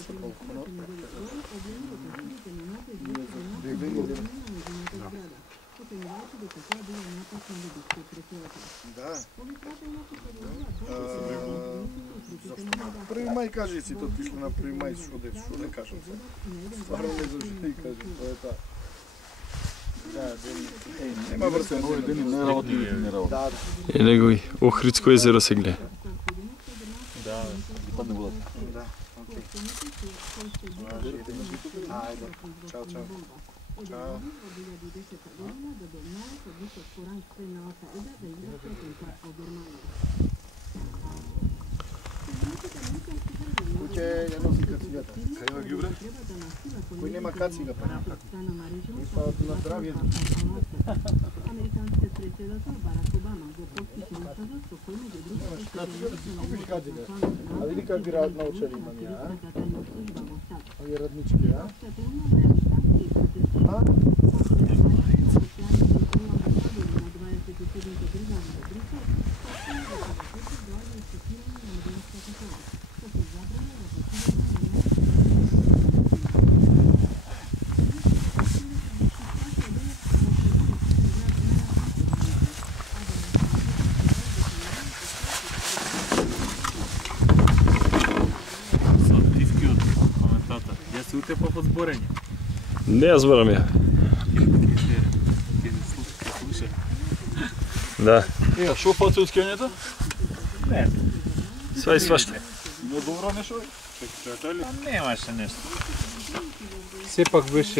со колку. Да. Први мај кажи си, тоа тишли на први мај, шо да кажам се. Стварно не зашли кажи, тоа е таа. Да, нема врска, овој ден не работи, не работи. Е, него и Охридско езеро се гледа. Да, падне водата. Да, окей. Ајде, чао, чао. Чао. Куќе ја носи кацигата. Кај има ѓубре? Кој нема кацига па. Па на здравје. Купиш кацига. А види как ги научали имам ја, а? Овие раднички, а? А? Се утепав од зборење. Не ја зборам ја. Да. Еа, шо фаца од скењето? Не. Свај свашта. Не добро нешто? Немаше нешто. Сепак беше